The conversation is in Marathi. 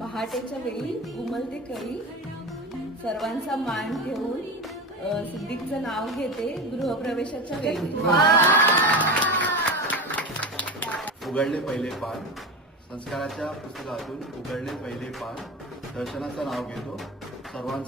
पहाटेच्या वेळी उमलते कळी सर्वांचा मान ठेवून सिद्दीकचं नाव घेते गृहप्रवेशाच्या वेळी. उघडले पहिले पान, संस्काराच्या पुस्तकातून उघडले पहिले पान, दर्शनाचं नाव घेतो सर्वांचं